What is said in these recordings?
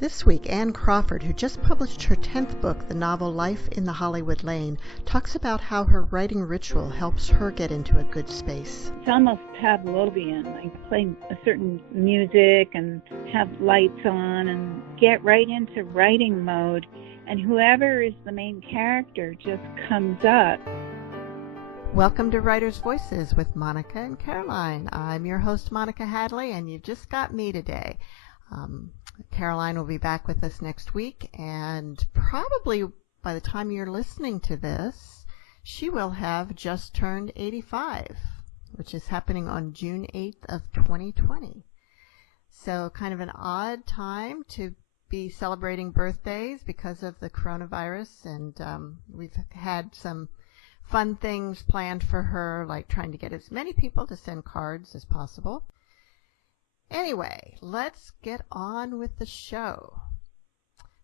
This week, Ann Crawford, who just published her 10th book, the novel Life in the Hollywood Lane, talks about how her writing ritual helps her get into a good space. It's almost Pavlovian. I play a certain music and have lights on and get right into writing mode, and whoever is the main character just comes up. Welcome to Writer's Voices with Monica and Caroline. I'm your host, Monica Hadley, and you've just got me today. Caroline will be back with us next week, and probably by the time you're listening to this, she will have just turned 85, which is happening on June 8th of 2020. So kind of an odd time to be celebrating birthdays because of the coronavirus, and we've had some fun things planned for her, like trying to get as many people to send cards as possible. Anyway, let's get on with the show.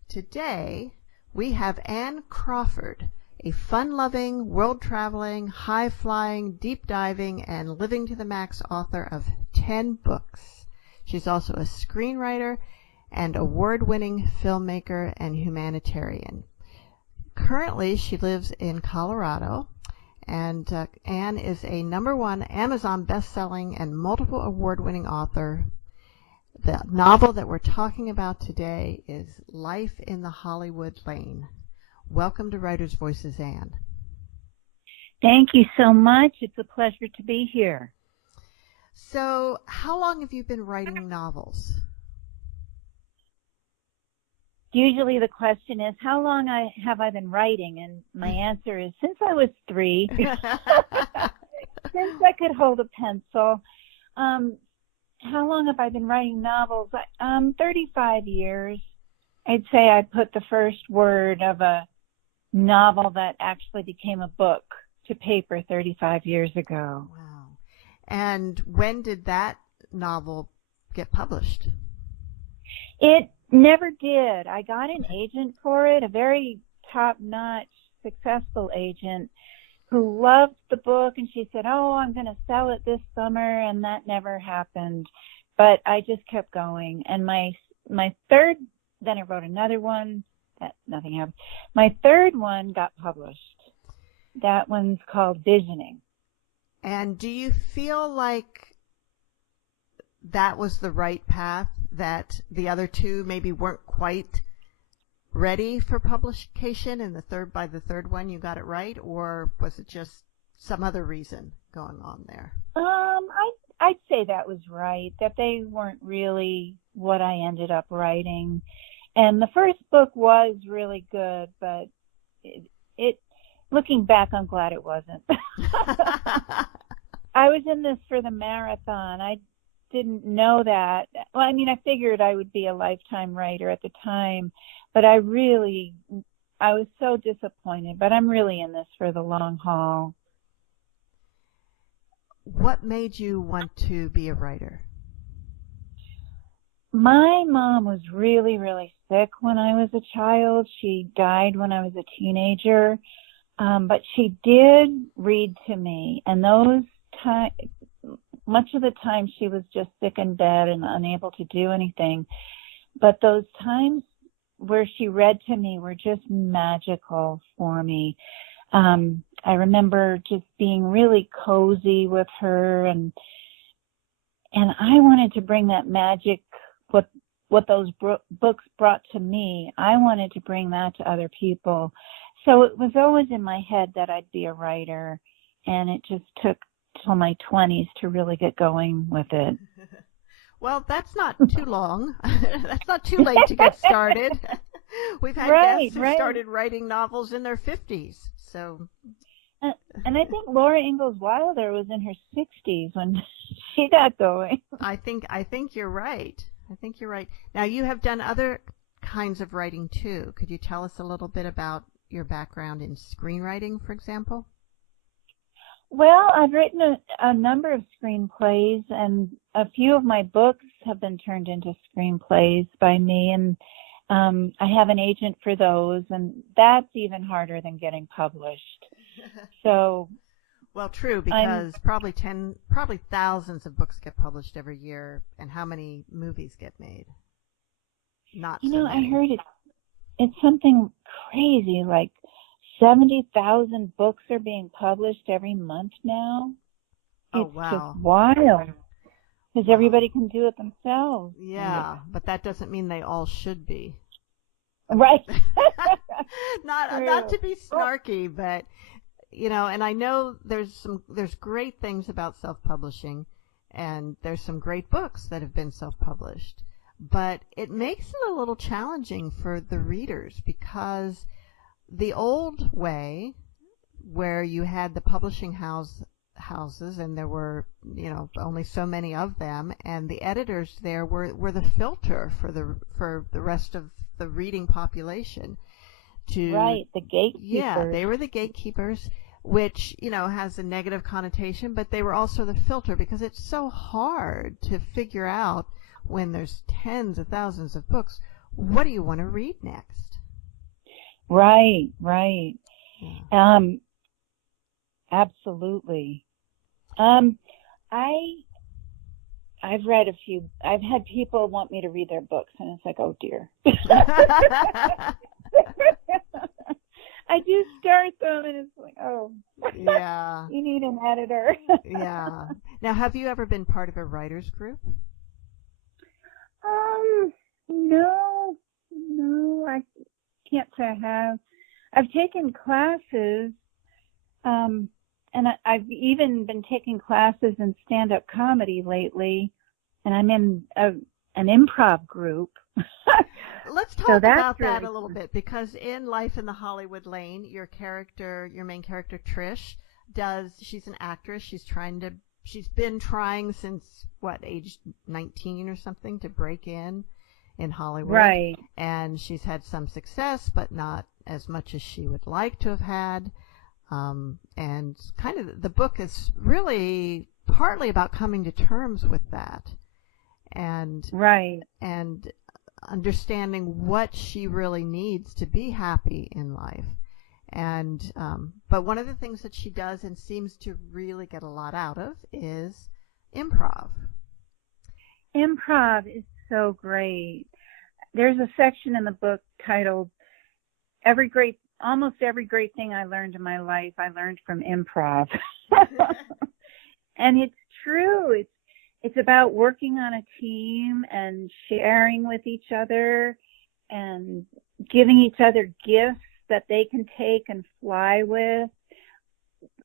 Today, we have Ann Crawford, a fun-loving, world-traveling, high-flying, deep-diving, and living to the max author of 10 books. She's also a screenwriter and award-winning filmmaker and humanitarian. Currently, she lives in Colorado, and Ann is a #1 Amazon best-selling and multiple award-winning author. The novel that we're talking about today is Life in the Hollywood Lane. Welcome to Writer's Voices, Ann. Thank you so much. It's a pleasure to be here. So, how long have you been writing novels? Usually the question is, how long have I been writing? And my answer is, since I was 3, since I could hold a pencil. How long have I been writing novels? 35 years. I'd say I put the first word of a novel that actually became a book to paper 35 years ago. Wow. And when did that novel get published? It never did. I got an agent for it, a very top-notch, successful agent who loved the book, and she said, "Oh, I'm going to sell it this summer," and that never happened. But I just kept going. And my third, then I wrote another one, that nothing happened. My third one got published. That one's called Visioning. And do you feel like that was the right path, that the other two maybe weren't quite ready for publication, and by the third one you got it right, or was it just some other reason going on there? I'd say that was right, that they weren't really what I ended up writing. And the first book was really good, but it looking back, I'm glad it wasn't. I was in this for the marathon. I didn't know that. Well, I mean, I figured I would be a lifetime writer at the time, but I was so disappointed, but I'm really in this for the long haul. What made you want to be a writer? My mom was really, really sick when I was a child. She died when I was a teenager, but she did read to me, and much of the time she was just sick in bed and unable to do anything. But those times where she read to me were just magical for me. I remember just being really cozy with her, and I wanted to bring that magic, what those books brought to me. I wanted to bring that to other people. So it was always in my head that I'd be a writer, and it just took till my 20s to really get going with it. Well, that's not too long. That's not too late to get started. We've had guests who started writing novels in their 50s. So, and I think Laura Ingalls Wilder was in her 60s when she got going. I think you're right. Now, you have done other kinds of writing too. Could you tell us a little bit about your background in screenwriting, for example? Well, I've written a number of screenplays, and a few of my books have been turned into screenplays by me, and I have an agent for those, and that's even harder than getting published. So, well, true, because probably thousands of books get published every year, and how many movies get made? not You so know, I many. heard it's something crazy, like 70,000 books are being published every month now. Oh, It's just wow. wild because Wow. everybody can do it themselves. Yeah, but that doesn't mean they all should be. Right. Not to be snarky, but and I know there's great things about self-publishing, and there's some great books that have been self-published, but it makes it a little challenging for the readers because the old way, where you had the publishing houses and there were only so many of them, and the editors there were the filter for the rest of the reading population. Right, the gatekeepers. Yeah, they were the gatekeepers, which has a negative connotation, but they were also the filter because it's so hard to figure out when there's tens of thousands of books, what do you want to read next? Right. Yeah. Absolutely. I've read a few. I've had people want me to read their books, and it's like, oh dear. I do start them, and it's like, oh. Yeah. You need an editor. Yeah. Now, have you ever been part of a writers group? No, I can't say I have. I've taken classes, and I've even been taking classes in stand-up comedy lately, and I'm in an improv group. Let's talk about that a little bit, because in Life in the Hollywood Lane, your main character, Trish, she's an actress. She's been trying since, age 19 or something to break in Hollywood. Right. And she's had some success, but not as much as she would like to have had. And kind of the book is really partly about coming to terms with that. And right. And understanding what she really needs to be happy in life. And but one of the things that she does and seems to really get a lot out of is improv. Improv is so great. There's a section in the book titled almost every great thing I learned in my life, I learned from improv. And it's true. It's about working on a team and sharing with each other and giving each other gifts that they can take and fly with.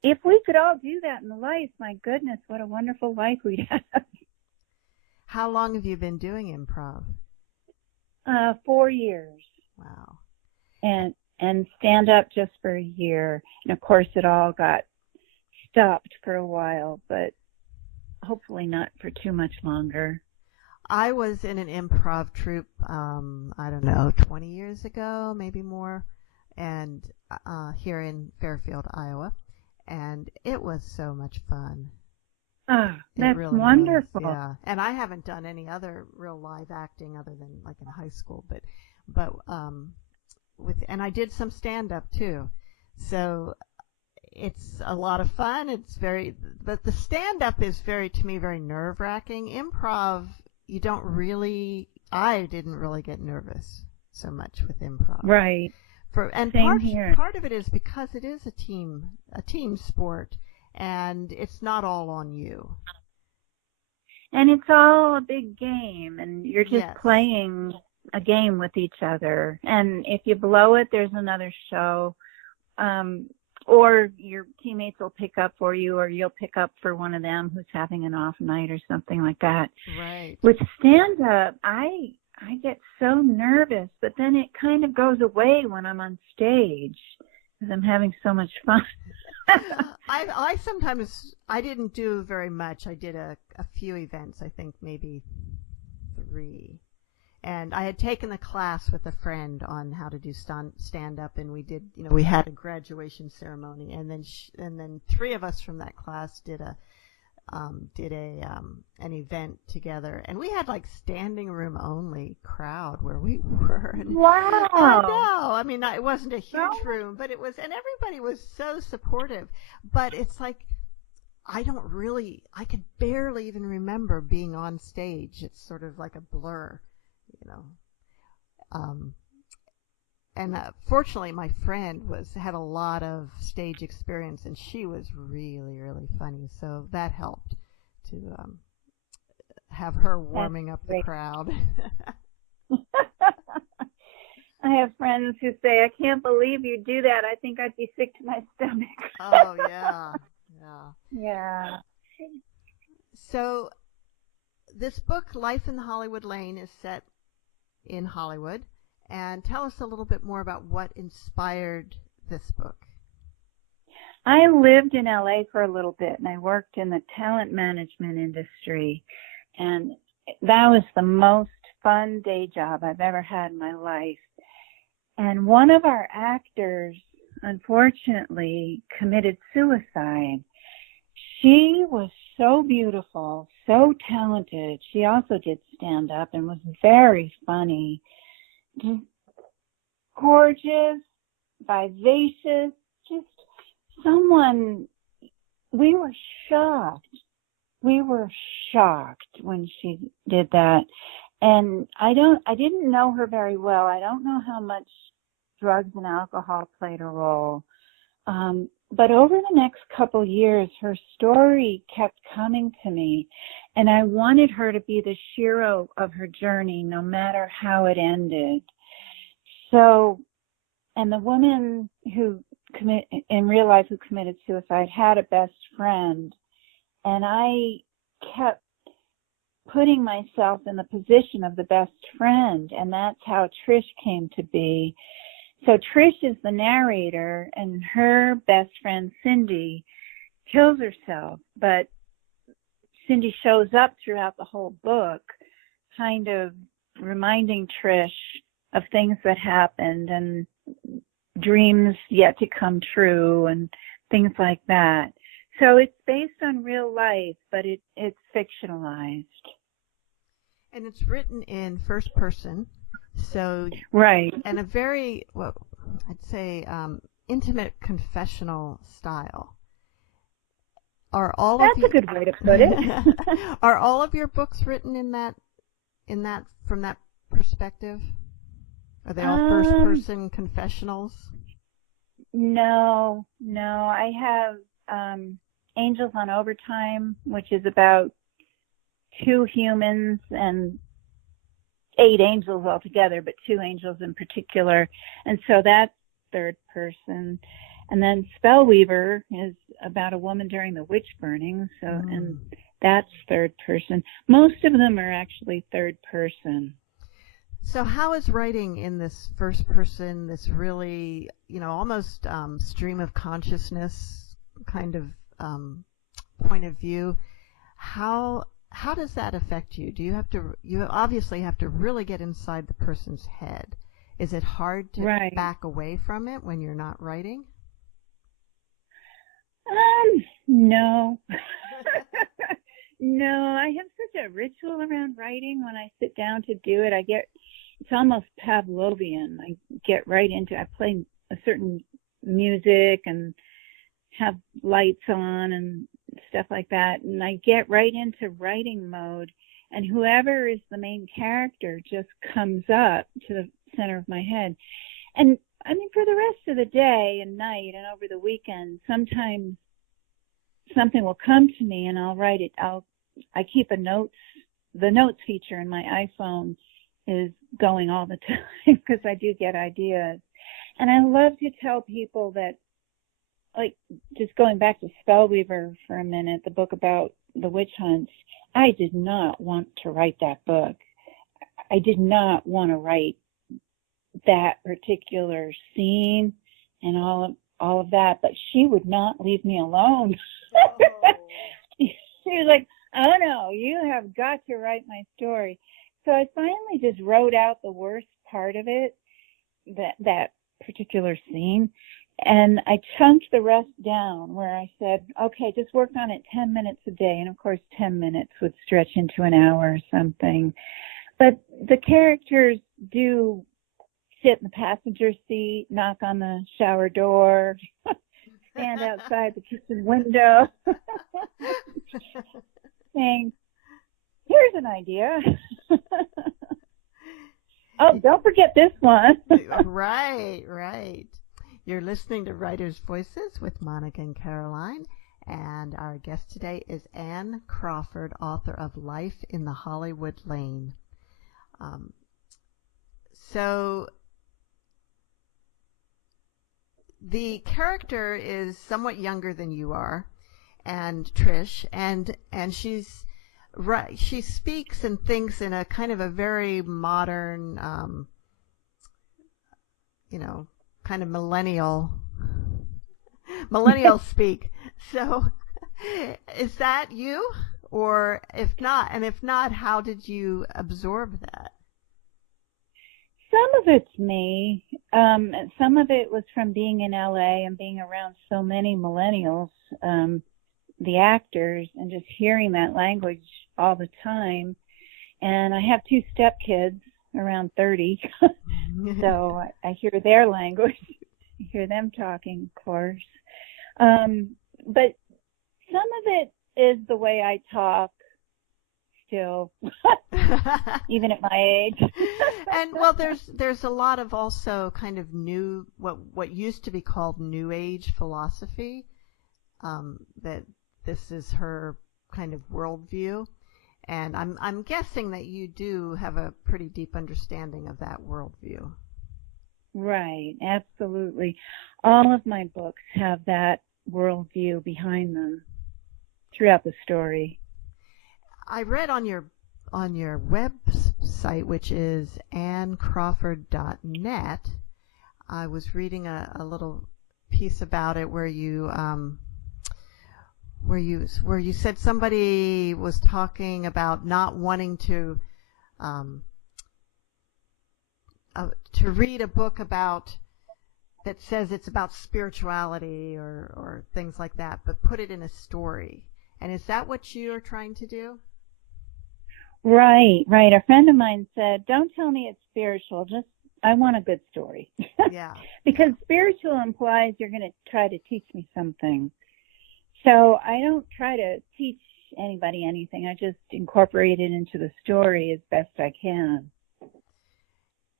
If we could all do that in life, my goodness, what a wonderful life we'd have. How long have you been doing improv? 4 years. Wow. And stand up just for a year. And of course it all got stopped for a while, but hopefully not for too much longer. I was in an improv troupe, I don't know, 20 years ago, maybe more, and here in Fairfield, Iowa, and it was so much fun. Oh, that's really wonderful. Was, yeah, and I haven't done any other real live acting other than like in high school, but and I did some stand up too, so it's a lot of fun. But the stand up is to me very nerve wracking. Improv, I didn't really get nervous so much with improv. Right. Part of it is because it is a team sport, and it's not all on you. And it's all a big game, and you're just Yes. playing a game with each other. And if you blow it, there's another show. Or your teammates will pick up for you, or you'll pick up for one of them who's having an off night or something like that. Right. With stand-up, I get so nervous, but then it kind of goes away when I'm on stage because I'm having so much fun. I didn't do very much. I did a few events, I think maybe 3. And I had taken a class with a friend on how to do stand up, and we did, we had a graduation ceremony, and then 3 of us from that class did an event together, and we had like standing room only crowd where we were. And wow! I know. I mean, it wasn't a huge room, but it was, and everybody was so supportive. But it's like I could barely even remember being on stage. It's sort of like a blur. And fortunately, my friend had a lot of stage experience, and she was really, really funny. So that helped to have her warming up the crowd. I have friends who say, "I can't believe you do that. I think I'd be sick to my stomach." Oh, yeah. Yeah. So this book, Life in the Hollywood Lane, is set in Hollywood. And tell us a little bit more about what inspired this book. I lived in LA for a little bit, and I worked in the talent management industry. And that was the most fun day job I've ever had in my life. And one of our actors, unfortunately, committed suicide. She was so beautiful, so talented. She also did stand up and was very funny. Gorgeous, vivacious, just someone. We were shocked. We were shocked when she did that. And I didn't know her very well. I don't know how much drugs and alcohol played a role. But over the next couple years, her story kept coming to me, and I wanted her to be the hero of her journey, no matter how it ended. So, and the woman who in real life who committed suicide had a best friend, and I kept putting myself in the position of the best friend, and that's how Trish came to be. So Trish is the narrator, and her best friend, Cindy, kills herself. But Cindy shows up throughout the whole book, kind of reminding Trish of things that happened and dreams yet to come true and things like that. So it's based on real life, but it's fictionalized. And it's written in first person. So right, and a very, well, I'd say, intimate confessional style. That's a good way to put it. Are all of your books written in that from that perspective? Are they all first person confessionals? No. I have Angels on Overtime, which is about 2 humans and 8 angels altogether, but 2 angels in particular. And so that's third person. And then Spellweaver is about a woman during the witch burning. So, and that's third person. Most of them are actually third person. So how is writing in this first person, this really, almost stream of consciousness kind of point of view, how does that affect you? You obviously have to really get inside the person's head. Is it hard to back away from it when you're not writing? No. No, I have such a ritual around writing. When I sit down to do it, it's almost Pavlovian. I get right into, I play a certain music and have lights on and stuff like that. And I get right into writing mode. And whoever is the main character just comes up to the center of my head. And I mean, for the rest of the day and night and over the weekend, sometimes something will come to me and I'll write it. I keep the notes feature in my iPhone is going all the time because I do get ideas. And I love to tell people that, like, just going back to Spellweaver for a minute, the book about the witch hunts, I did not want to write that book. I did not want to write that particular scene and all of that, but she would not leave me alone. Oh. She was like, "Oh no, you have got to write my story." So I finally just wrote out the worst part of it, that particular scene, and I chunked the rest down where I said, okay, just work on it 10 minutes a day. And of course 10 minutes would stretch into an hour or something. But the characters do sit in the passenger seat, knock on the shower door, stand outside the kitchen window, saying, "Here's an idea." Oh, don't forget this one. Right, right. You're listening to Writers' Voices with Monica and Caroline, and our guest today is Ann Crawford, author of Life in the Hollywood Lane. So the character is somewhat younger than you are, and Trish, and she's right. She speaks and thinks in a kind of a very modern, kind of millennial speak. So, is that you, or if not, how did you absorb that? Some of it's me. Some of it was from being in LA and being around so many millennials, the actors, and just hearing that language all the time. And I have 2 stepkids around 30, so I hear their language. I hear them talking, of course. But some of it is the way I talk still, even at my age. And well, there's a lot of also kind of new, what used to be called New Age philosophy, that this is her kind of worldview, and I'm guessing that you do have a pretty deep understanding of that worldview. Right, absolutely. All of my books have that worldview behind them throughout the story. I read on your website, which is anncrawford.net. I was reading a little piece about it where you said somebody was talking about not wanting to read a book about that says it's about spirituality or things like that, but put it in a story. And is that what you're trying to do? Right. A friend of mine said, "Don't tell me it's spiritual. I want a good story." Yeah. Because spiritual implies you're going to try to teach me something. So I don't try to teach anybody anything. I just incorporate it into the story as best I can.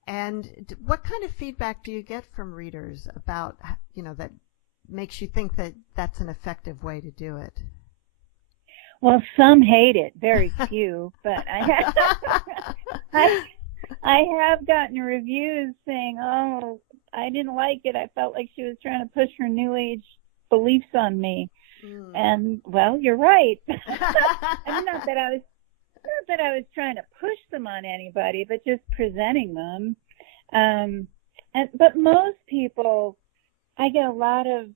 And what kind of feedback do you get from readers about, that makes you think that that's an effective way to do it? Well, some hate it, very few, but I have gotten reviews saying, "Oh, I didn't like it. I felt like she was trying to push her New Age beliefs on me." And well, you're right. And not that I was trying to push them on anybody, but just presenting them. But most people, I get a lot of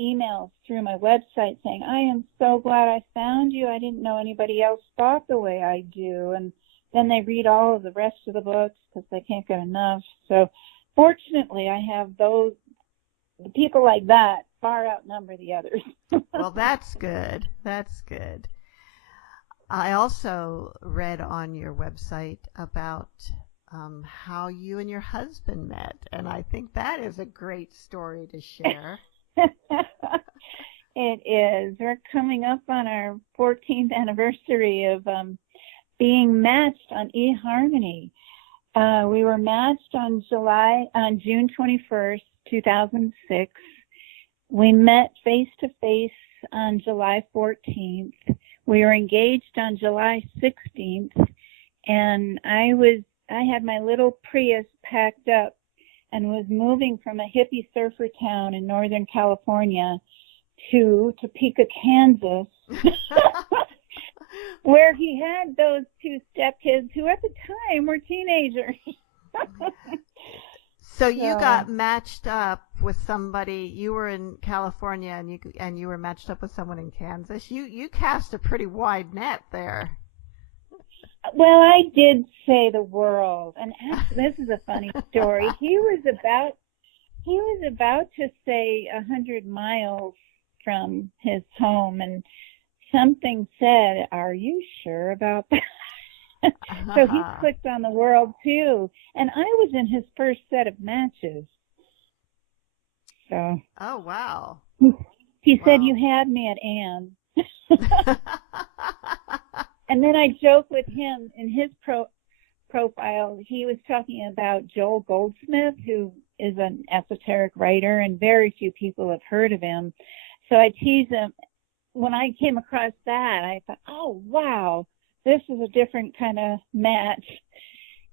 emails through my website saying, "I am so glad I found you. I didn't know anybody else thought the way I do." And then they read all of the rest of the books because they can't get enough. So fortunately, I have the people like that far outnumber the others. Well, that's good. That's good. I also read on your website about how you and your husband met, and I think that is a great story to share. It is. We're coming up on our 14th anniversary of being matched on eHarmony. We were matched on June 21st, 2006. We met face to face on July 14th. We were engaged on July 16th, and I had my little Prius packed up and was moving from a hippie surfer town in Northern California to Topeka, Kansas, where he had those 2 stepkids who at the time were teenagers. So you got matched up with somebody. You were in California, and you were matched up with someone in Kansas. You cast a pretty wide net there. Well, I did say the world, and actually, this is a funny story. He was about to say 100 miles from his home, and something said, "Are you sure about that?" So he clicked on the world too, and I was in his first set of matches. So. Oh wow. He said, "You had me at Ann." And then I joke with him in his profile, he was talking about Joel Goldsmith, who is an esoteric writer, and very few people have heard of him. So I tease him. When I came across that, I thought, oh, wow, this is a different kind of match.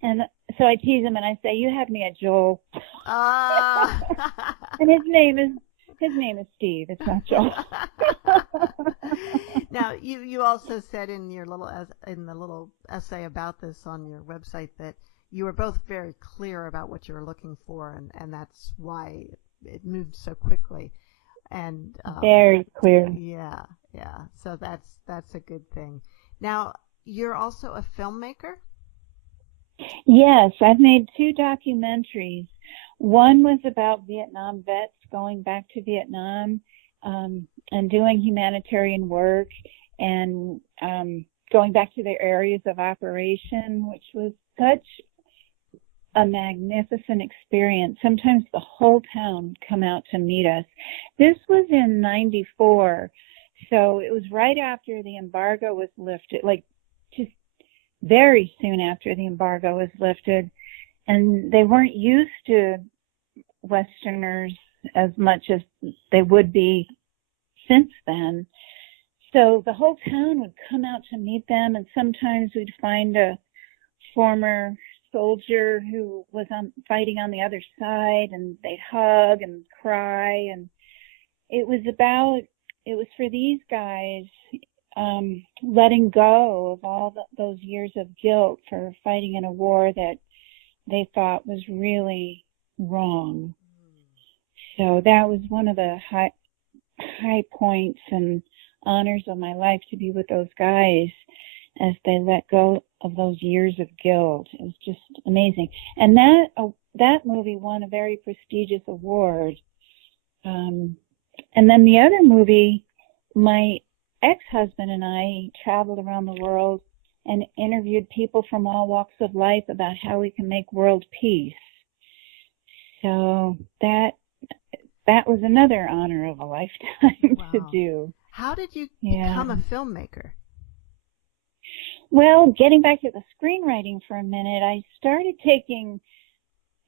And so I tease him and I say, you had me at Joel. And his name is Steve. It's not Joel. Now, you also said in your little essay about this on your website that you were both very clear about what you were looking for, and that's why it moved so quickly. And very clear. Yeah. So that's a good thing. Now, you're also a filmmaker? Yes, I've made 2 documentaries. One was about Vietnam vets going back to Vietnam and doing humanitarian work and going back to their areas of operation, which was such a magnificent experience. Sometimes the whole town would come out to meet us. This was in 94, so it was right after the embargo was lifted, like just very soon after the embargo was lifted, and they weren't used to Westerners as much as they would be since then. So the whole town would come out to meet them, and sometimes we'd find a former soldier who was fighting on the other side, and they'd hug and cry, and it was for these guys letting go of all those years of guilt for fighting in a war that they thought was really wrong. So that was one of the high points and honors of my life, to be with those guys as they let go of those years of guilt. It was just amazing. And that movie won a very prestigious award. And then the other movie, my ex-husband and I traveled around the world and interviewed people from all walks of life about how we can make world peace. So that was another honor of a lifetime to do. How did you become a filmmaker? Well, getting back to the screenwriting for a minute, I started taking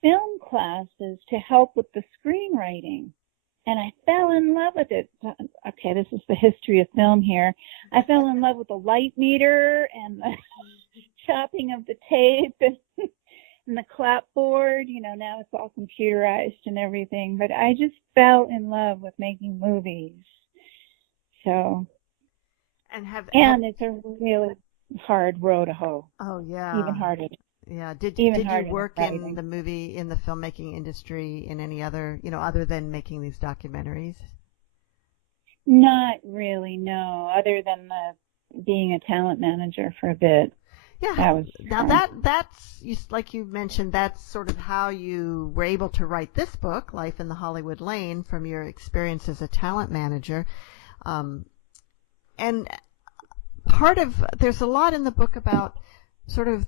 film classes to help with the screenwriting. And I fell in love with it. Okay, this is the history of film here. I fell in love with the light meter and the chopping of the tape and the clapboard. Now it's all computerized and everything. But I just fell in love with making movies. So, and it's a really hard road to hoe. Oh, yeah. Even harder. Yeah. Did you work in the filmmaking industry in any other, other than making these documentaries? Not really, no, other than being a talent manager for a bit. Yeah. That's like you mentioned, that's sort of how you were able to write this book, Life in the Hollywood Lane, from your experience as a talent manager. And there's a lot in the book about sort of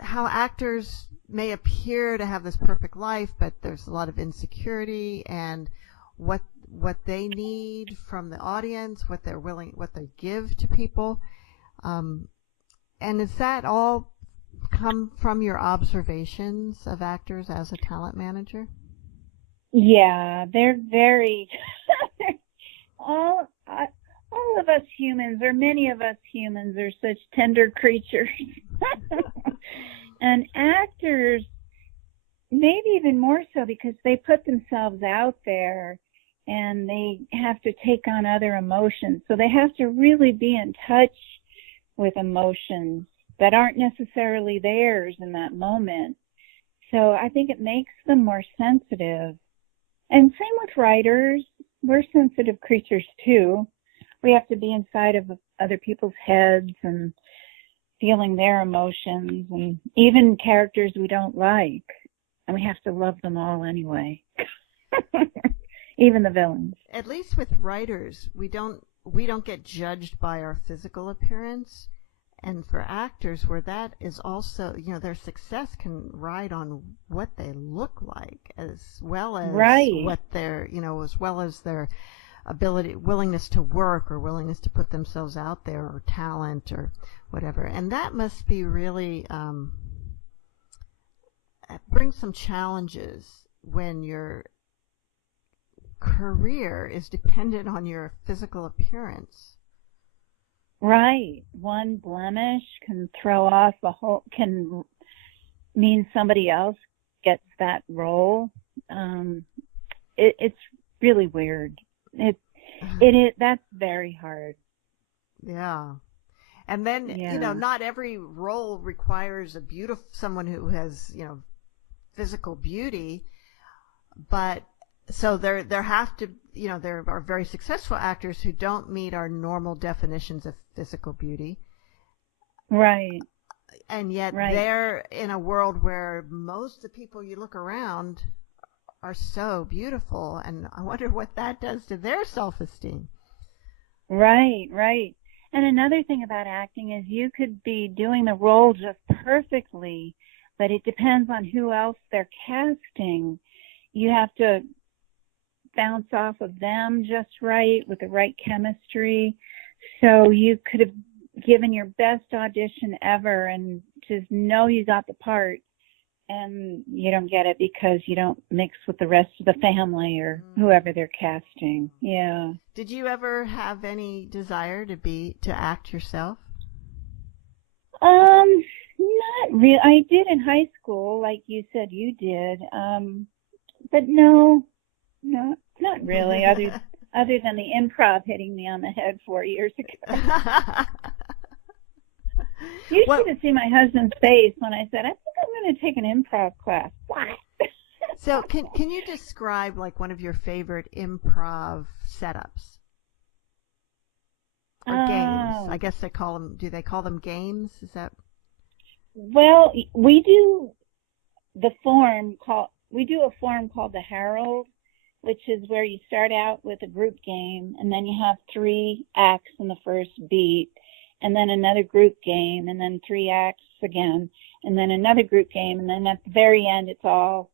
how actors may appear to have this perfect life, but there's a lot of insecurity and what they need from the audience, what they give to people. And does that all come from your observations of actors as a talent manager? Yeah, they're very all of us humans, or many of us humans, are such tender creatures. And actors, maybe even more so, because they put themselves out there and they have to take on other emotions. So they have to really be in touch with emotions that aren't necessarily theirs in that moment. So I think it makes them more sensitive. And same with writers. We're sensitive creatures too. We have to be inside of other people's heads and feeling their emotions, and even characters we don't like. And we have to love them all anyway. Even the villains. At least with writers, we don't get judged by our physical appearance. And for actors, where that is also, their success can ride on what they look like, as well as what their, as well as their willingness to work, or willingness to put themselves out there, or talent, or whatever. And that must be really brings some challenges when your career is dependent on your physical appearance. Right. One blemish can throw off can mean somebody else gets that role. It's really weird. That's very hard. Yeah. And then, not every role requires someone who has, physical beauty, but so there have to, there are very successful actors who don't meet our normal definitions of physical beauty. Right. And yet they're in a world where most of the people you look around are so beautiful, and I wonder what that does to their self-esteem. Right, right. And another thing about acting is you could be doing the role just perfectly, but it depends on who else they're casting. You have to bounce off of them just right with the right chemistry. So you could have given your best audition ever and just know you got the part, and you don't get it because you don't mix with the rest of the family or whoever they're casting. Yeah. Did you ever have any desire to act yourself? Not really. I did in high school, like you said you did. But no, not really. Other than the improv hitting me on the head 4 years ago. You should have seen my husband's face when I said, I think I'm going to take an improv class. What? So can you describe like one of your favorite improv setups? Or games? I guess do they call them games? Is that? Well, we do a form called the Herald, which is where you start out with a group game, and then you have 3 acts in the first beat, and then another group game, and then 3 acts again, and then another group game, and then at the very end, it's all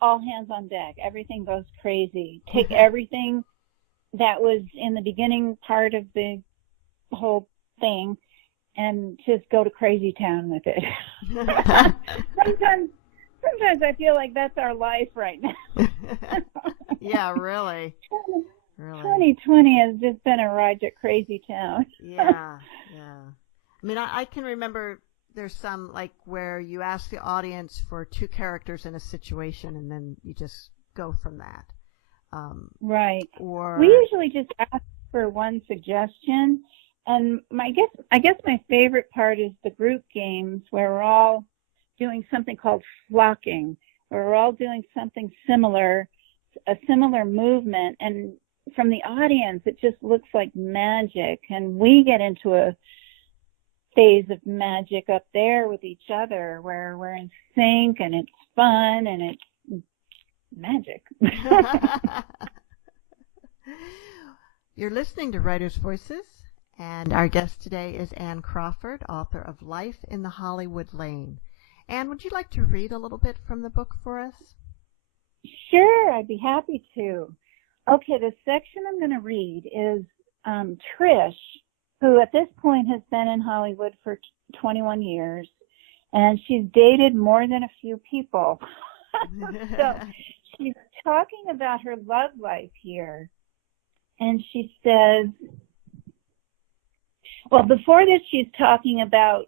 hands on deck. Everything goes crazy. Take everything that was in the beginning part of the whole thing and just go to crazy town with it. Sometimes I feel like that's our life right now. Yeah, really. 2020 has just been a ride to crazy town. Yeah. I mean, I can remember there's some like where you ask the audience for 2 characters in a situation, and then you just go from that. Right. Or we usually just ask for one suggestion, and I guess my favorite part is the group games where we're all doing something called flocking, where we're all doing something similar, a similar movement, and from the audience it just looks like magic, and we get into a phase of magic up there with each other where we're in sync and it's fun and it's magic. You're listening to Writers' Voices, and our guest today is Ann Crawford, author of Life in the Hollywood Lane. Ann, would you like to read a little bit from the book for us? Sure, I'd be happy to. Okay, the section I'm going to read is Trish, who at this point has been in Hollywood for 21 years, and she's dated more than a few people. So she's talking about her love life here, and she says, well, before this she's talking about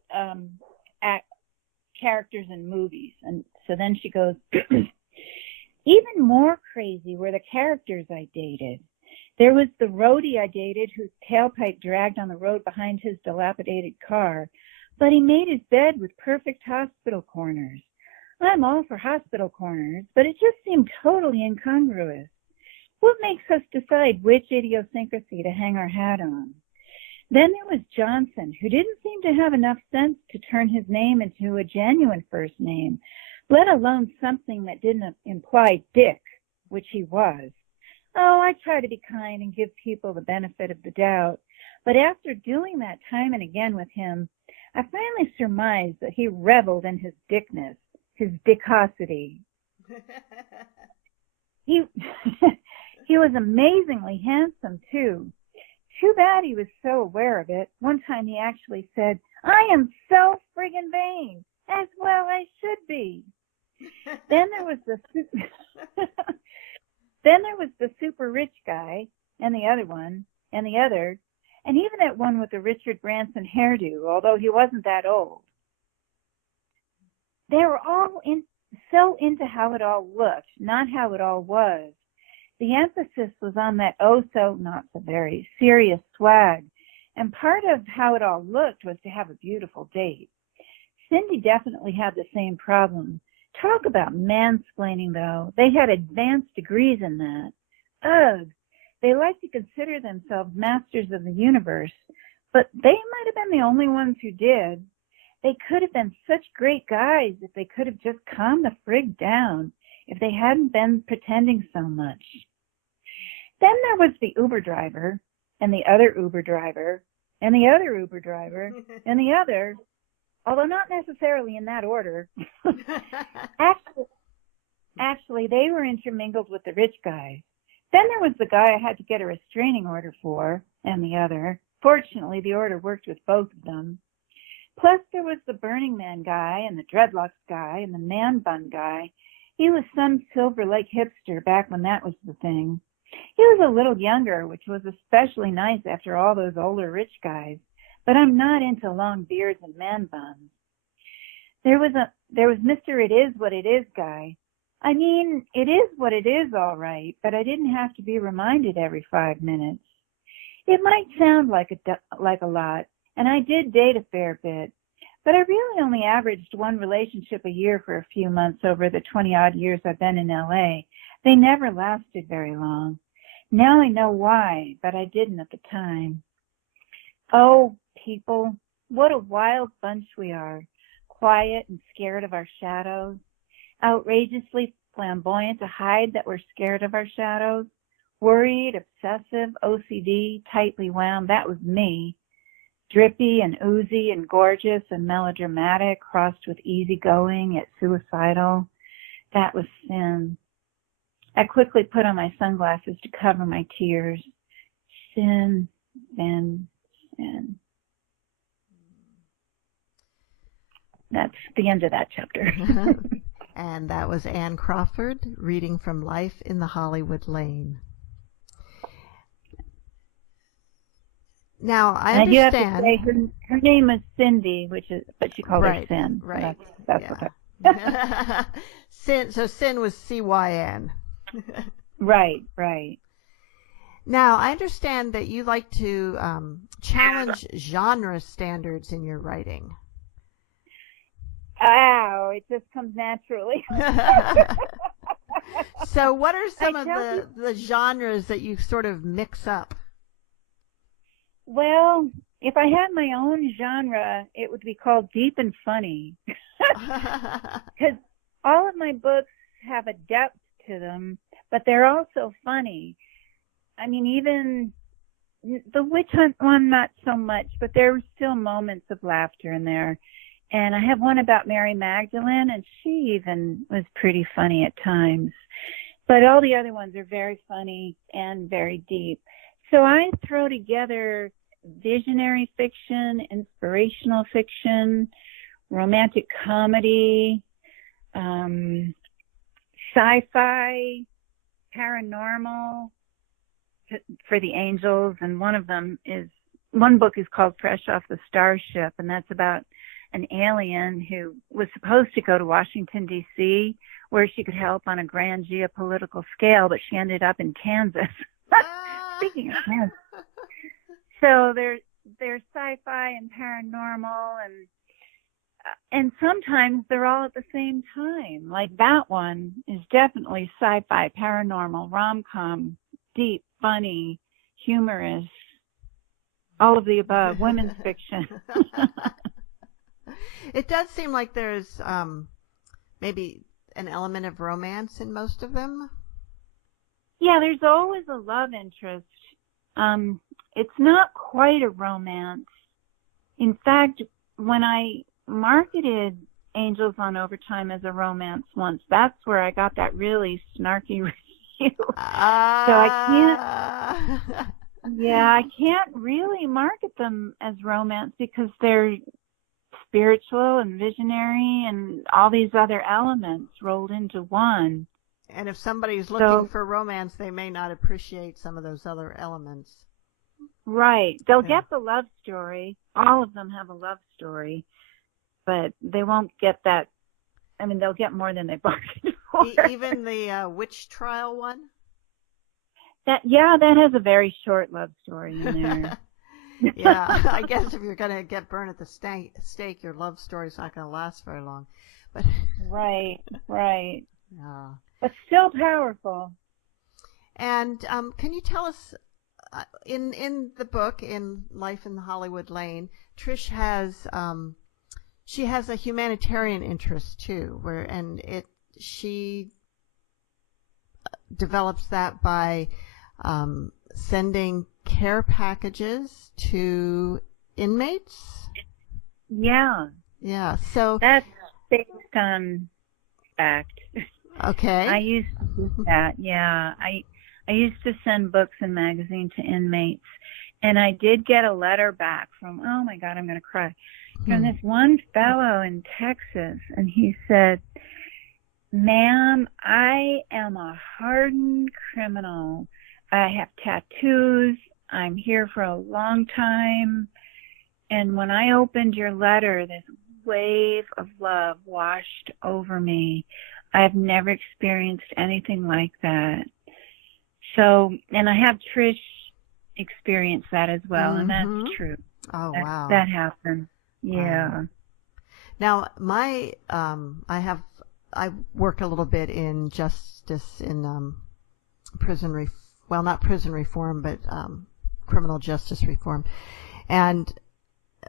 characters in movies, and so then she goes, even more crazy were the characters I dated. There was the roadie I dated whose tailpipe dragged on the road behind his dilapidated car, but he made his bed with perfect hospital corners. I'm all for hospital corners, but it just seemed totally incongruous. What makes us decide which idiosyncrasy to hang our hat on? Then there was Johnson, who didn't seem to have enough sense to turn his name into a genuine first name, let alone something that didn't imply Dick, which he was. Oh, I try to be kind and give people the benefit of the doubt, but after doing that time and again with him, I finally surmised that he reveled in his dickness, his dickosity. He was amazingly handsome, too. Too bad he was so aware of it. One time he actually said, I am so friggin' vain, as well I should be. Then there was the then there was the super rich guy, and the other one, and the other, and even that one with the Richard Branson hairdo, although he wasn't that old. They were all so into how it all looked, not how it all was. The emphasis was on that not so very serious swag, and part of how it all looked was to have a beautiful date. Cindy definitely had the same problem. Talk about mansplaining, though. They had advanced degrees in that. Ugh, they like to consider themselves masters of the universe, but they might have been the only ones who did. They could have been such great guys if they could have just calmed the frig down, if they hadn't been pretending so much. Then there was the Uber driver, and the other Uber driver, and the other Uber driver, and the other, although not necessarily in that order. Actually, they were intermingled with the rich guys. Then there was the guy I had to get a restraining order for, and the other. Fortunately, the order worked with both of them. Plus, there was the Burning Man guy, and the dreadlocks guy, and the man bun guy. He was some Silver Lake hipster back when that was the thing. He was a little younger, which was especially nice after all those older rich guys. But I'm not into long beards and man buns. There was Mr. It Is What It Is guy. I mean, it is what it is, all right, but I didn't have to be reminded every 5 minutes. It might sound like a lot, and I did date a fair bit, but I really only averaged one relationship a year for a few months over the 20-odd years I've been in L.A. They never lasted very long. Now I know why, but I didn't at the time. Oh, people, what a wild bunch we are, quiet and scared of our shadows, outrageously flamboyant to hide that we're scared of our shadows, worried, obsessive, OCD, tightly wound. That was me. Drippy and oozy and gorgeous and melodramatic, crossed with easygoing yet suicidal. That was sin. I quickly put on my sunglasses to cover my tears. Sin, sin, sin. That's the end of that chapter. And that was Ann Crawford reading from Life in the Hollywood Lane. Now, I understand. You have to say her name is Cindy, but she called her Sin. Right. That's yeah. Sin. So Sin was C-Y-N. Right. Now, I understand that you like to challenge genre standards in your writing. Ow, it just comes naturally. So what are some of the genres that you sort of mix up? Well, if I had my own genre, it would be called Deep and Funny. Because all of my books have a depth to them, but they're also funny. I mean, even the witch hunt one, not so much, but there were still moments of laughter in there. And I have one about Mary Magdalene, and she even was pretty funny at times. But all the other ones are very funny and very deep. So I throw together visionary fiction, inspirational fiction, romantic comedy, sci-fi, paranormal for the angels. And one book is called Fresh Off the Starship, and that's about an alien who was supposed to go to Washington, D.C., where she could help on a grand geopolitical scale, but she ended up in Kansas. Speaking of Kansas. So there's sci-fi and paranormal, and sometimes they're all at the same time. Like that one is definitely sci-fi, paranormal, rom-com, deep, funny, humorous, all of the above, women's fiction. It does seem like there's maybe an element of romance in most of them. Yeah, there's always a love interest. It's not quite a romance. In fact, when I marketed Angels on Overtime as a romance once, that's where I got that really snarky review. So I can't really market them as romance because they're spiritual and visionary and all these other elements rolled into one. And if somebody's looking for romance, they may not appreciate some of those other elements. Right. They'll get the love story. All of them have a love story, but they won't get that. I mean, they'll get more than they bargained for. Even the witch trial one? That has a very short love story in there. Yeah, I guess if you're going to get burned at the stake, your love story's not going to last very long. But Right. Yeah. But still powerful. And can you tell us, in the book, in Life in the Hollywood Lane, Trish has she has a humanitarian interest too, she develops that by sending care packages to inmates. Yeah. So that's based on fact. Okay. I used to do that. Yeah. I used to send books and magazines to inmates, and I did get a letter back from, oh my God, I'm going to cry, from this one fellow in Texas, and he said, "Ma'am, I am a hardened criminal. I have tattoos. I'm here for a long time. And when I opened your letter, this wave of love washed over me. I've never experienced anything like that." So, and I have Trish experience that as well, and that's true. Oh, wow. That happened. Yeah. Wow. Now, I work a little bit in justice in not prison reform, but criminal justice reform. And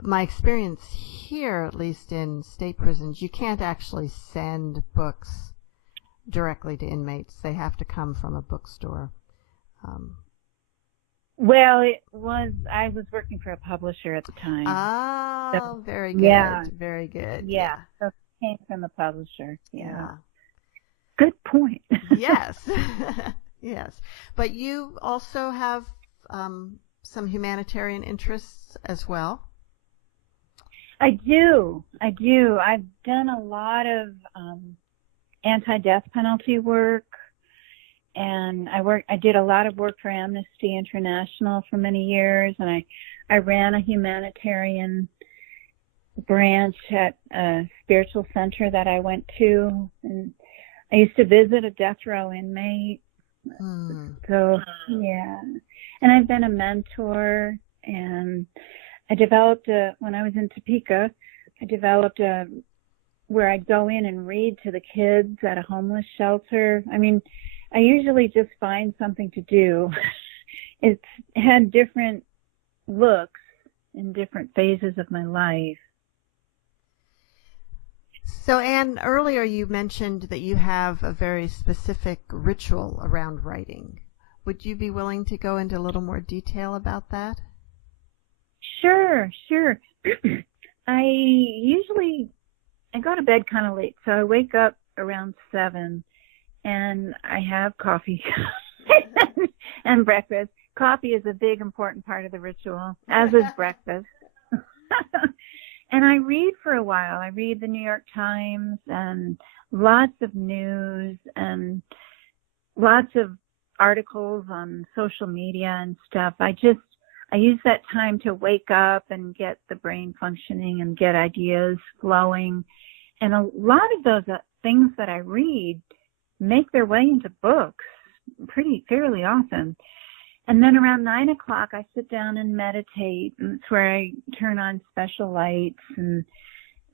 my experience here, at least in state prisons, you can't actually send books directly to inmates. They have to come from a bookstore. Well, I was working for a publisher at the time. Oh, very good. Yeah. Very good. Yeah. So it came from the publisher. Yeah. Good point. Yes. Yes. But you also have some humanitarian interests as well? I do. I've done a lot of anti-death penalty work, and I did a lot of work for Amnesty International for many years, and I ran a humanitarian branch at a spiritual center that I went to, and I used to visit a death row inmate. So, yeah. And I've been a mentor, and I developed when I was in Topeka, I developed where I'd go in and read to the kids at a homeless shelter. I mean, I usually just find something to do. It's had different looks in different phases of my life. So, Ann, earlier you mentioned that you have a very specific ritual around writing. Would you be willing to go into a little more detail about that? Sure. I go to bed kind of late, so I wake up around 7, and I have coffee and breakfast. Coffee is a big, important part of the ritual, as is breakfast. And I read for a while. I read the New York Times and lots of news and lots of articles on social media and stuff. I use that time to wake up and get the brain functioning and get ideas flowing. And a lot of those things that I read make their way into books fairly often. And then around 9 o'clock, I sit down and meditate. And it's where I turn on special lights and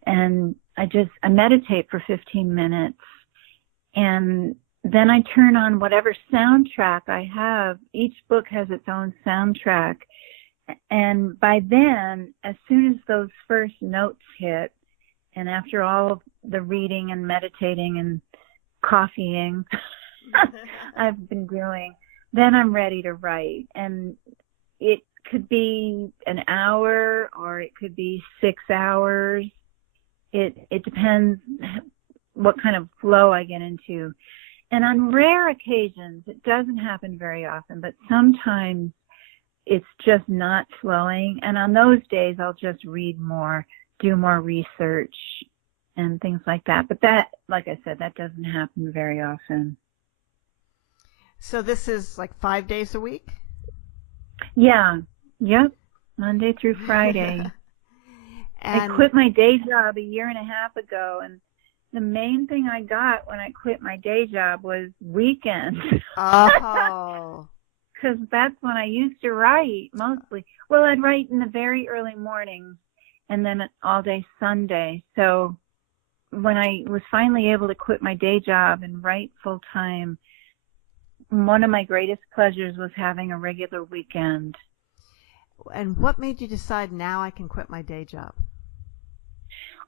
I meditate for 15 minutes. And then I turn on whatever soundtrack I have. Each book has its own soundtrack. And by then, as soon as those first notes hit, and after all of the reading and meditating and coffeeing I've been doing, then I'm ready to write. And it could be an hour or it could be 6 hours. It depends what kind of flow I get into. And on rare occasions, it doesn't happen very often, but sometimes it's just not flowing. And on those days, I'll just read more do more research and things like that. But that, like I said, that doesn't happen very often. So this is like 5 days a week? Yeah. Yep. Monday through Friday. I quit my day job a year and a half ago, and the main thing I got when I quit my day job was weekends. Oh. Because that's when I used to write mostly. Well, I'd write in the very early mornings and then all day Sunday. So when I was finally able to quit my day job and write full time, one of my greatest pleasures was having a regular weekend. And what made you decide now I can quit my day job?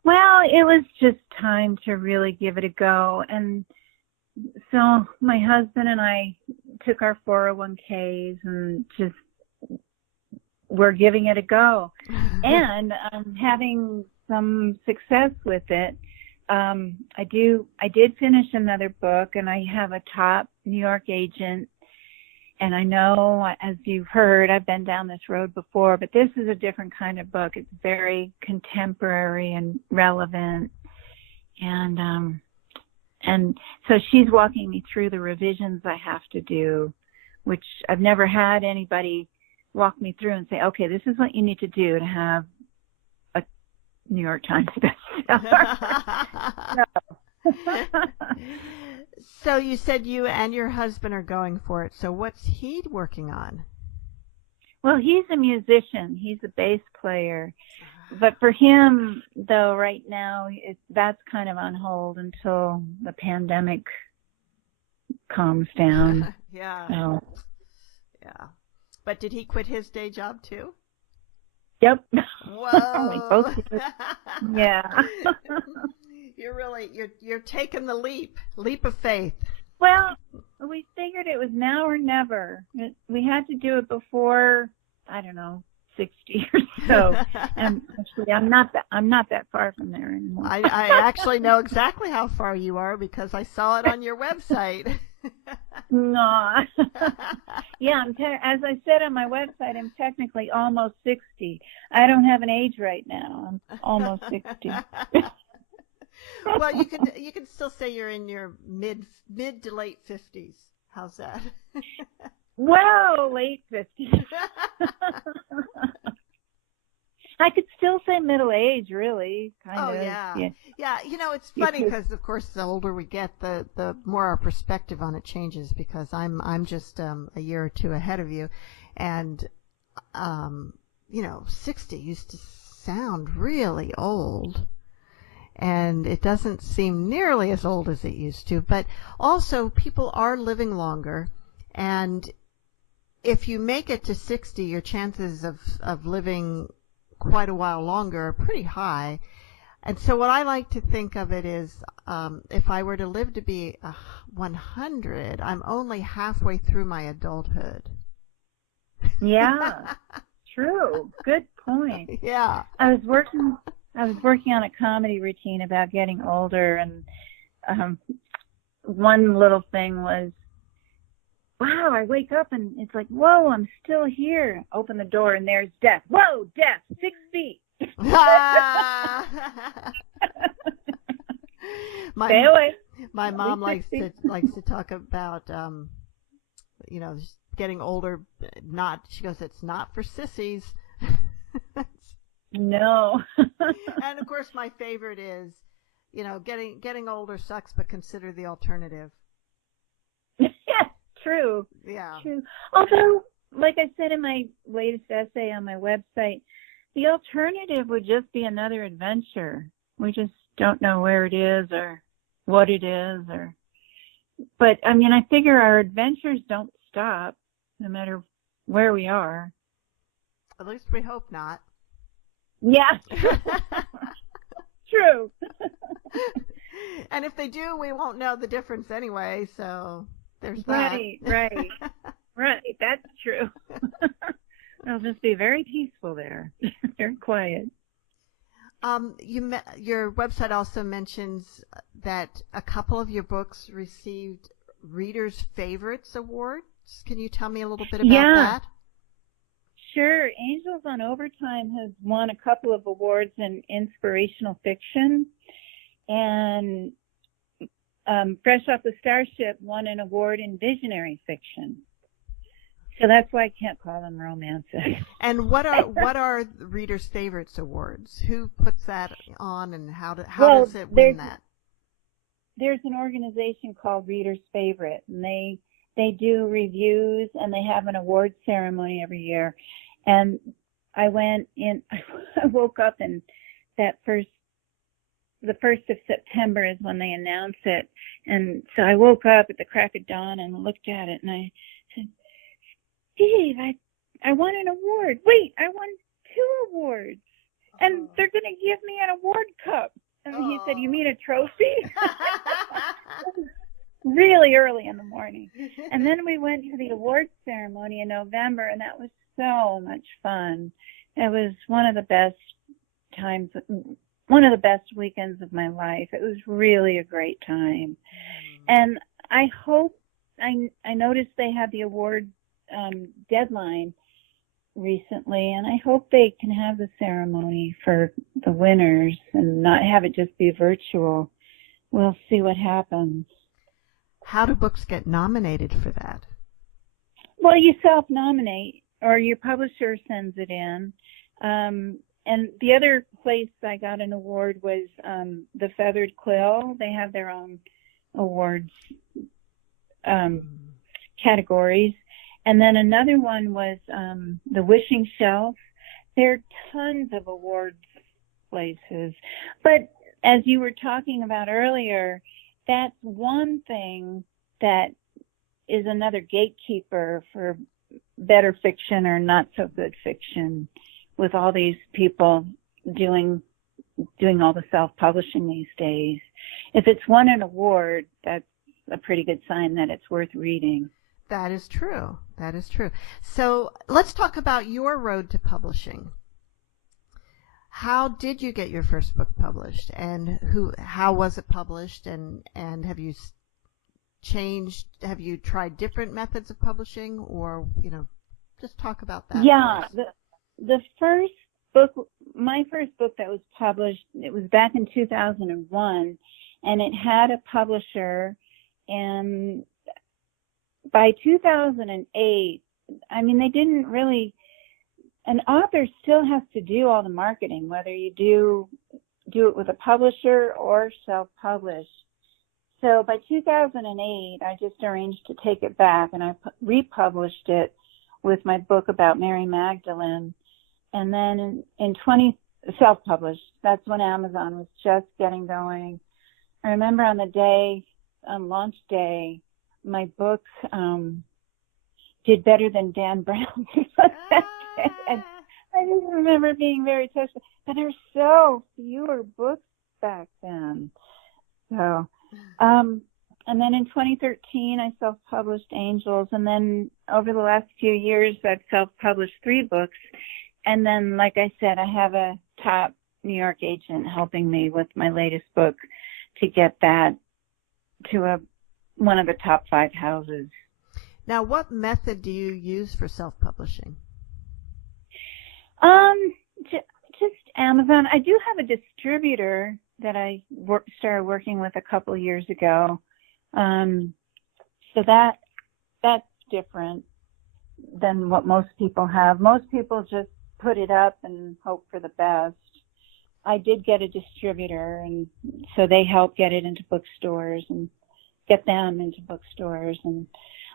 Well, it was just time to really give it a go. And so my husband and I took our 401ks and just we're giving it a go. And I'm having some success with it. I did finish another book, and I have a top New York agent. And I know, as you've heard, I've been down this road before, but this is a different kind of book. It's very contemporary and relevant. And so she's walking me through the revisions I have to do, which I've never had anybody walk me through and say, okay, this is what you need to do to have a New York Times bestseller. So you said you and your husband are going for it. So what's he working on? Well, he's a musician. He's a bass player. But for him, though, right now, that's kind of on hold until the pandemic calms down. Yeah. So. Yeah. But did he quit his day job too? Yep. Whoa. Yeah. You're taking the leap of faith. Well, we figured it was now or never. We had to do it before, I don't know, 60 or so. And actually, I'm not that far from there anymore. I actually know exactly how far you are because I saw it on your website. No. Yeah, as I said on my website, I'm technically almost 60. I don't have an age right now. I'm almost 60. Well, you can still say you're in your mid to late 50s. How's that? Well, late 50s. I could still say middle age, really. Kind of. Yeah. Yeah, it's funny because, of course, the older we get, the more our perspective on it changes because I'm just a year or two ahead of you. And, 60 used to sound really old. And it doesn't seem nearly as old as it used to. But also, people are living longer. And if you make it to 60, your chances of living quite a while longer are pretty high. And so what I like to think of it is if I were to live to be 100, I'm only halfway through my adulthood. Yeah, true. Good point. Yeah. I was working on a comedy routine about getting older, and one little thing was, wow, I wake up and it's like, whoa, I'm still here. Open the door and there's death. Whoa, death, 6 feet. Stay away. My mom likes to talk about getting older. She goes, it's not for sissies. No. And of course, my favorite is, getting older sucks, but consider the alternative. True. Yeah. True. Although, like I said in my latest essay on my website, the alternative would just be another adventure. We just don't know where it is or what it is, but I mean, I figure our adventures don't stop no matter where we are. At least we hope not. Yeah. True. And if they do, we won't know the difference anyway, so there's that. Right. That's true. It'll just be very peaceful there. Very quiet. Your website also mentions that a couple of your books received Readers' Favorites Awards. Can you tell me a little bit about that? Sure. Angels on Overtime has won a couple of awards in inspirational fiction, and Fresh Off the Starship won an award in visionary fiction. So that's why I can't call them romances. And what are the Reader's Favorites Awards? Who puts that on, and how does it win that? There's an organization called Reader's Favorite, and they do reviews, and they have an award ceremony every year. And I went in, I woke up, and the 1st of September is when they announce it. And so I woke up at the crack of dawn and looked at it, and I said, Steve, I won an award. Wait, I won 2 awards. And they're going to give me an award cup. And he said, you mean a trophy? Really early in the morning. And then we went to the awards ceremony in November, and that was so much fun. It was one of the best weekends of my life. It was really a great time. And I hope, I noticed they had the award deadline recently, and I hope they can have the ceremony for the winners and not have it just be virtual. We'll see what happens. How do books get nominated for that? Well, you self-nominate, or your publisher sends it in. And the other place I got an award was the Feathered Quill. They have their own awards categories. And then another one was the Wishing Shelf. There are tons of awards places. But as you were talking about earlier, that's one thing that is another gatekeeper for better fiction or not so good fiction, with all these people doing all the self-publishing these days. If it's won an award, that's a pretty good sign that it's worth reading. That is true. That is true. So let's talk about your road to publishing. How did you get your first book published, and how was it published, and have you tried different methods of publishing, or, just talk about that? Yeah, the first book, my first book that was published, it was back in 2001, and it had a publisher, and by 2008, they didn't really, an author still has to do all the marketing, whether you do it with a publisher or self-publish. So by 2008, I just arranged to take it back, and I republished it with my book about Mary Magdalene. And then self-published. That's when Amazon was just getting going. I remember on the day, on launch day, my book did better than Dan Brown's. And I just remember being very touched. But there were so fewer books back then. So, and then in 2013, I self-published Angels. And then over the last few years, I've self-published 3 books. And then, like I said, I have a top New York agent helping me with my latest book to get that to one of the top 5 houses. Now, what method do you use for self-publishing? Just Amazon. I do have a distributor that I started working with a couple of years ago. So that's different than what most people have. Most people just put it up and hope for the best. I did get a distributor, and so they help get it into bookstores and get them into bookstores and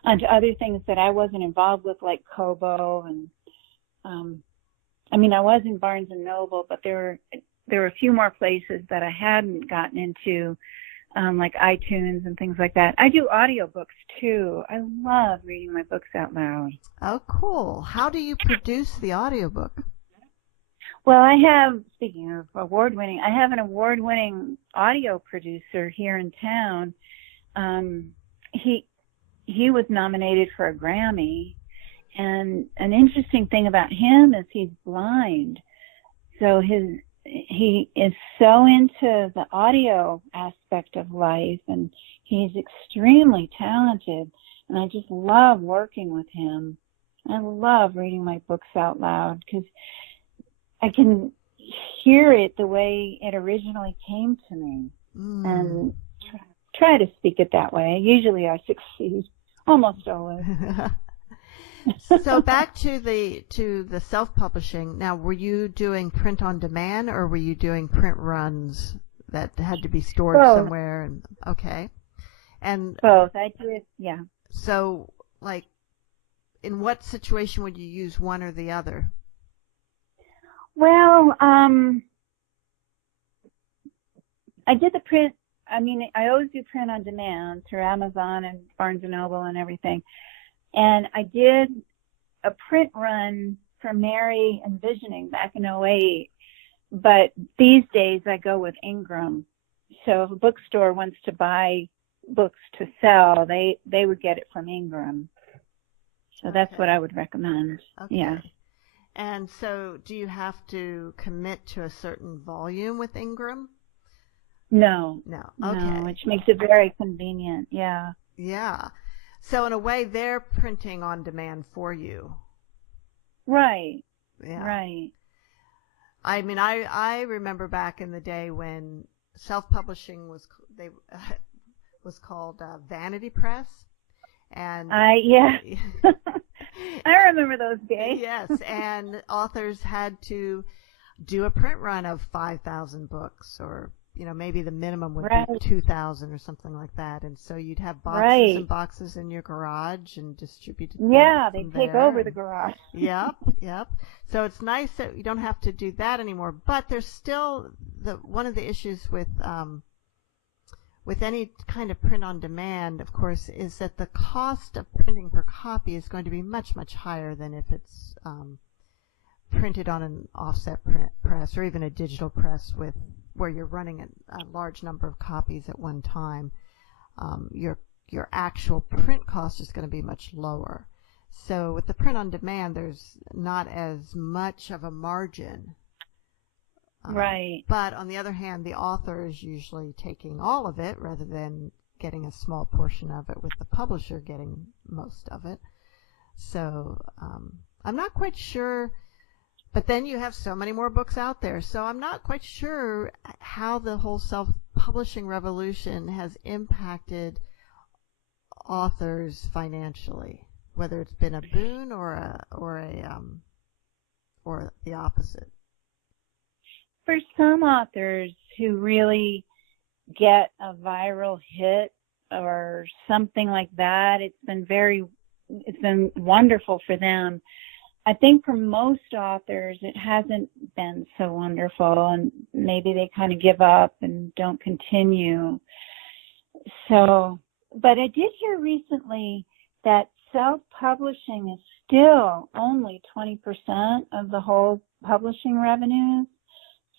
onto other things that I wasn't involved with, like Kobo. And I was in Barnes and Noble, but there were a few more places that I hadn't gotten into, like iTunes and things like that. I do audiobooks too. I love reading my books out loud. Oh, cool. How do you produce the audiobook? Well, speaking of award-winning, I have an award-winning audio producer here in town. He was nominated for a Grammy, and an interesting thing about him is he's blind. So he is so into the audio aspect of life, and he's extremely talented, and I just love working with him. I love reading my books out loud because I can hear it the way it originally came to me and try to speak it that way. Usually I succeed, almost always. So back to the self-publishing. Now, were you doing print on demand, or were you doing print runs that had to be stored somewhere? And okay. And both. I did, yeah. So, like, in what situation would you use one or the other? Well, I did the print. I mean, I always do print on demand through Amazon and Barnes & Noble and everything. And I did a print run for Mary Envisioning back in '08. But these days I go with Ingram. So if a bookstore wants to buy books to sell, they would get it from Ingram. So that's what I would recommend. Okay. Yeah. And so do you have to commit to a certain volume with Ingram? No. Okay. No, which makes it very convenient. Yeah. Yeah. So in a way, they're printing on demand for you. Right. Yeah. Right. I mean, I remember back in the day when self-publishing was called Vanity Press, and yeah. I remember those days. Yes, and authors had to do a print run of 5,000 books, or maybe the minimum would be 2,000 or something like that, and so you'd have boxes and boxes in your garage and distribute them. Yeah, they take over the garage. Yep. So it's nice that you don't have to do that anymore, but there's still one of the issues with any kind of print on demand, of course, is that the cost of printing per copy is going to be much, much higher than if it's printed on an offset print press or even a digital press where you're running a large number of copies at one time. Your actual print cost is going to be much lower. So with the print on demand, there's not as much of a margin. Right. But on the other hand, the author is usually taking all of it rather than getting a small portion of it, with the publisher getting most of it. So I'm not quite sure. But then you have so many more books out there. So I'm not quite sure how the whole self-publishing revolution has impacted authors financially, whether it's been a boon or the opposite. For some authors who really get a viral hit or something like that, it's been wonderful for them. I think for most authors, it hasn't been so wonderful, and maybe they kind of give up and don't continue. So, but I did hear recently that self-publishing is still only 20% of the whole publishing revenues.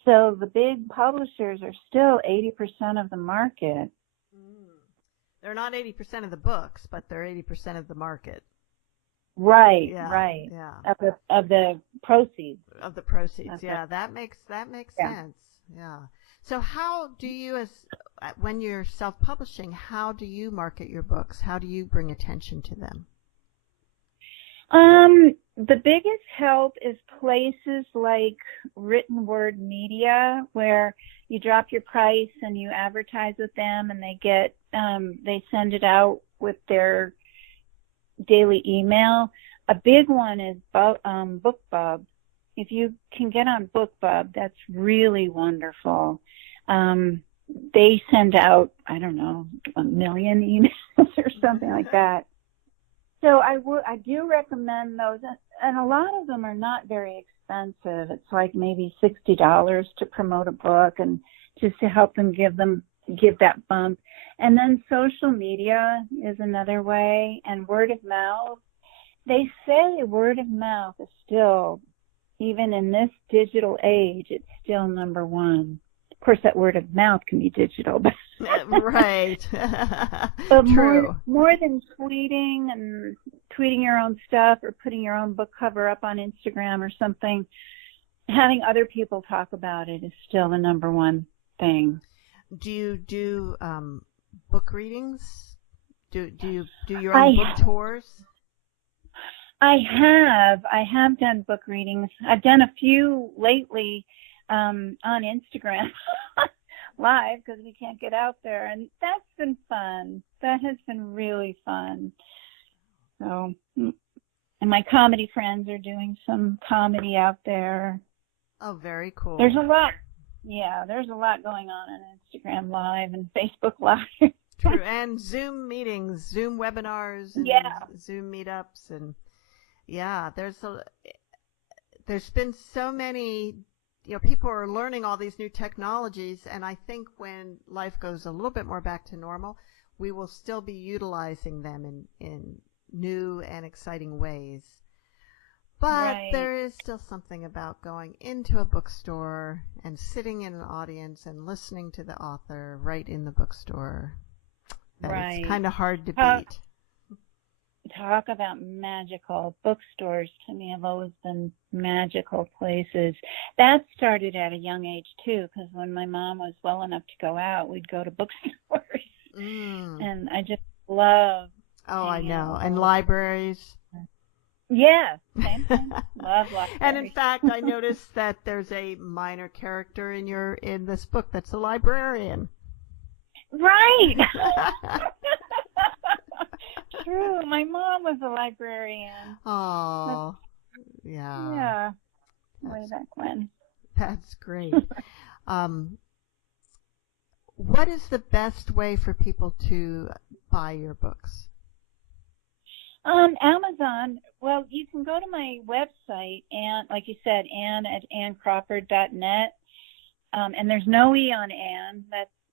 So the big publishers are still 80% of the market. They're not 80% of the books, but they're 80% of the market. Right, Yeah, right. Yeah. Of the proceeds. Of the proceeds, yeah. That makes sense. Yeah. So how do you, when you're self-publishing, how do you market your books? How do you bring attention to them? The biggest help is places like written word media, where you drop your price and you advertise with them, and they send it out with their daily email. A big one is BookBub. If you can get on BookBub, that's really wonderful. They send out, I don't know, 1 million emails or something like that. So I do recommend those, and a lot of them are not very expensive. It's like maybe $60 to promote a book, and just to help them give that bump. And then social media is another way, and word of mouth. They say word of mouth is still, even in this digital age, it's still number one. Of course, that word of mouth can be digital, but right. But True. more than tweeting your own stuff or putting your own book cover up on Instagram or something, having other people talk about it is still the number one thing. Do you do book readings? Do you do your own book tours? I have done book readings. I've done a few lately on Instagram live because we can't get out there, and that's been fun. That has been really fun. So, and my comedy friends are doing some comedy out there. Oh, very cool. There's a lot. Yeah, there's a lot going on Instagram Live and Facebook Live. True, and Zoom meetings, Zoom webinars, and Zoom meetups, and yeah, there's been so many, people are learning all these new technologies, and I think when life goes a little bit more back to normal, we will still be utilizing them in new and exciting ways. But there is still something about going into a bookstore and sitting in an audience and listening to the author right in the bookstore. It's kind of hard to beat. Talk about magical. Bookstores to me have always been magical places. That started at a young age too, because when my mom was well enough to go out, we'd go to bookstores. And I just love. Oh, I know. And libraries. Yeah, same thing. Love libraries. And in fact, I noticed that there's a minor character in this book that's a librarian. Right. True. My mom was a librarian. Oh, yeah. Yeah. Way back when. That's great. What is the best way for people to buy your books? Amazon. Well, you can go to my website, and like you said, Ann at anncrawford.net. And there's no E on Ann.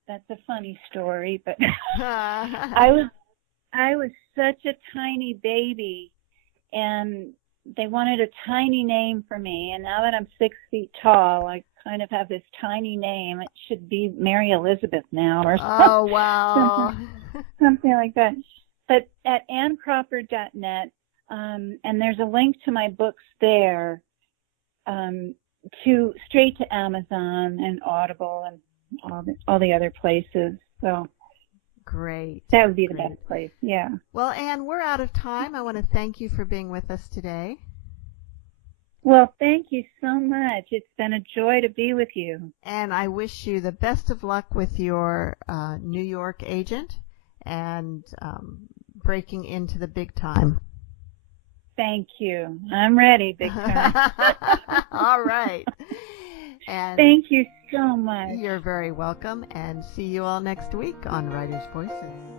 That's a funny story, but I was such a tiny baby, and they wanted a tiny name for me. And now that I'm 6 feet tall, I kind of have this tiny name. It should be Mary Elizabeth now, or something. Oh, wow. Something like that. But at anncrawford.net, and there's a link to my books there, straight to Amazon and Audible and all the other places. So great. That would be the best place. Yeah. Well, Ann, we're out of time. I want to thank you for being with us today. Well, thank you so much. It's been a joy to be with you. And I wish you the best of luck with your New York agent and breaking into the big time. Thank you. I'm ready, big time. All right. And thank you so much. You're very welcome, and see you all next week on Writers' Voices.